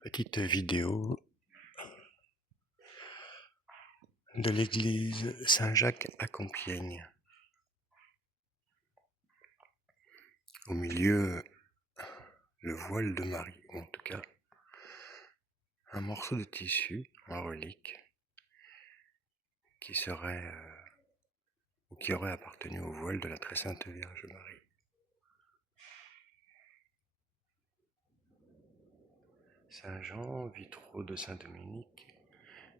Petite vidéo de l'église Saint-Jacques à Compiègne. Au milieu, le voile de Marie, ou en tout cas un morceau de tissu en relique qui serait ou qui aurait appartenu au voile de la très sainte Vierge Marie. Saint Jean, vitraux de Saint Dominique,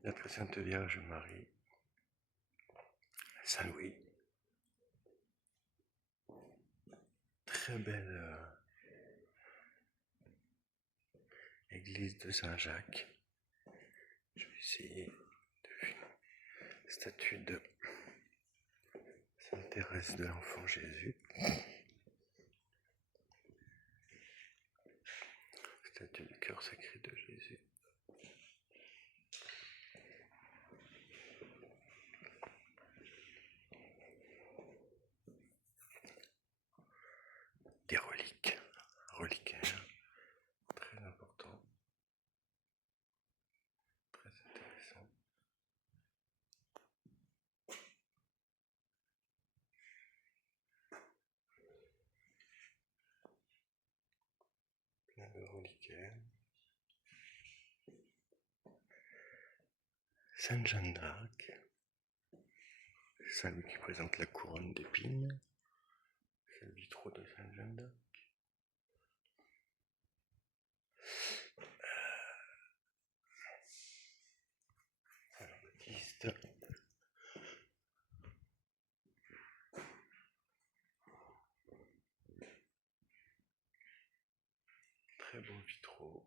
la très sainte Vierge Marie, Saint Louis. Très belle église de Saint-Jacques. Je vais essayer de filmer. Statue de Sainte Thérèse de l'Enfant Jésus. Statue du cœur sacré de Jésus. Des reliquaires, très important, très intéressant. Plein de reliquaires. Sainte Jeanne d'Arc, celle qui présente la couronne d'épines. C'est le vitraux de Sainte Jeanne d'Arc. Saint-Baptiste. Très beau vitraux.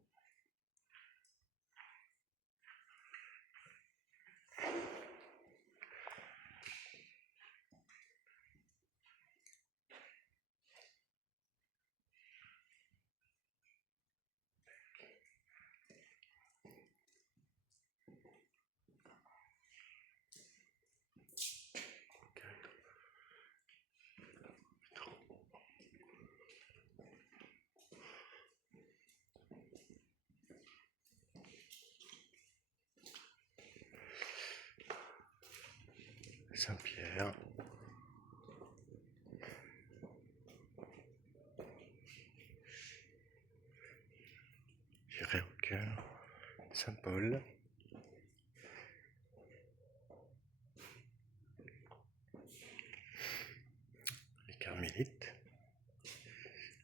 Saint-Pierre. J'irai au cœur. Saint-Paul. Les Carmélites.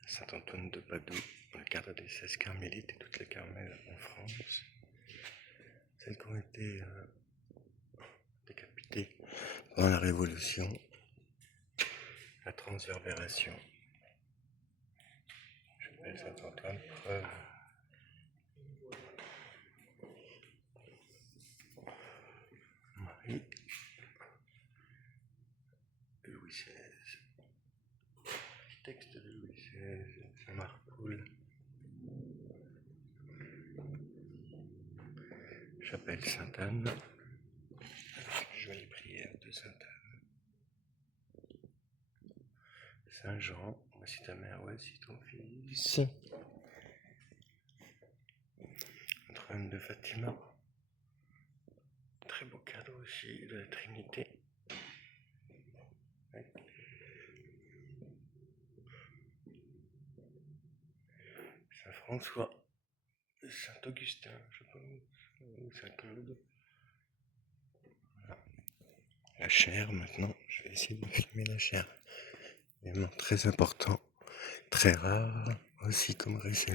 Saint-Antoine de Padoue, le cadre des 16 Carmélites et toutes les Carmelles en France. Celles qui ont été décapitées pendant la Révolution. La transverbération. Chapelle Saint-Antoine, preuve. Marie. Louis XVI. Texte de Louis XVI. Saint-Marcoul. Chapelle Sainte-Anne. Jolie prière de Sainte-Anne. Saint-Jean. Voici ta mère, voici ton fils. Notre-Dame de Fatima. Très beau cadeau aussi de la Trinité. Saint-François, Saint-Augustin, je pense, ou Saint-Claude. Voilà. La chair maintenant, je vais essayer de filmer la chair. Élément très important, très rare aussi comme récit.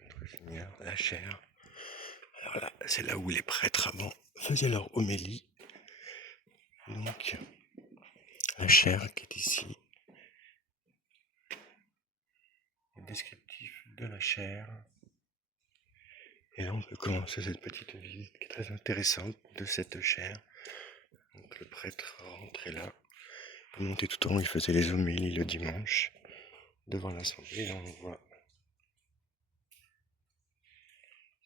Notre Seigneur, la chair. Alors là, c'est là où les prêtres avant faisaient leur homélie. Donc, la chair qui est ici. Le descriptif de la chair. Et là, on peut commencer cette petite visite qui est très intéressante de cette chair. Donc, le prêtre rentrait là, il montait tout en haut, il faisait les homélies le dimanche devant l'assemblée. Là, on voit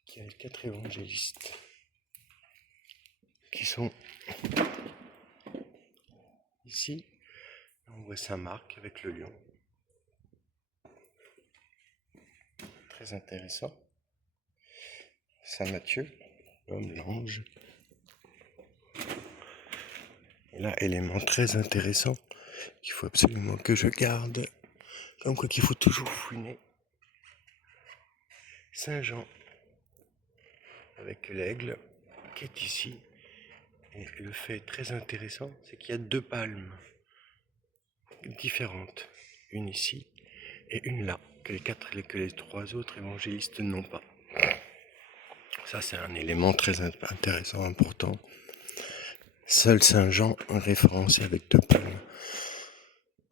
qu'il y a 4 évangélistes qui sont ici. On voit Saint Marc avec le lion. très intéressant. Saint-Matthieu, l'homme, l'ange. Et là, élément très intéressant qu'il faut absolument que je garde, comme quoi qu'il faut toujours fouiner. Saint-Jean, avec l'aigle, qui est ici. Et le fait très intéressant, c'est qu'il y a 2 palmes différentes, une ici et une là, que les 3 autres évangélistes n'ont pas. Ça, c'est un élément très intéressant, important. Seul Saint Jean est référencé avec 2 palmes.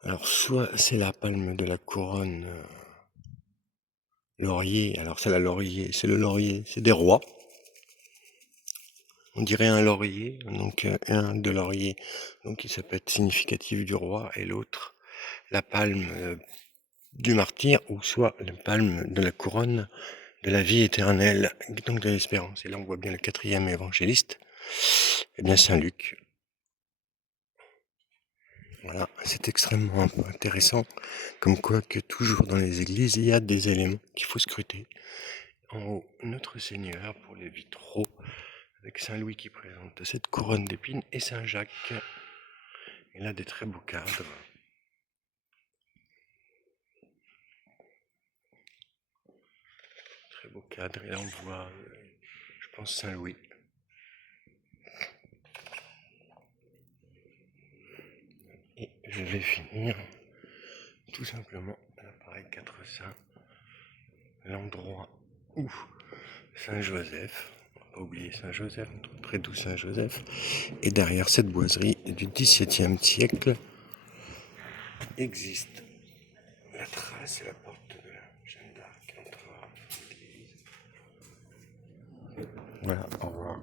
Alors, soit c'est la palme de la couronne laurier, alors c'est le laurier, c'est des rois. On dirait un laurier, donc un de laurier, donc ça peut être significatif du roi, et l'autre, la palme du martyr, ou soit la palme de la couronne de la vie éternelle, donc de l'espérance. Et là on voit bien le 4e évangéliste, et bien Saint Luc. Voilà, c'est extrêmement intéressant, comme quoi que toujours dans les églises, il y a des éléments qu'il faut scruter. En haut, Notre Seigneur pour les vitraux, avec Saint Louis qui présente cette couronne d'épines, et Saint Jacques. Et là, des très beaux cadres. Très beau cadre. Et là, on voit, je pense, Saint Louis. Et je vais finir tout simplement l'appareil 4 saints, l'endroit où Saint Joseph, on va pas oublier Saint Joseph, près d'où Saint Joseph, et derrière cette boiserie du XVIIe siècle existe la trace et la porte de la Jeanne d'Arc. Voilà, au revoir.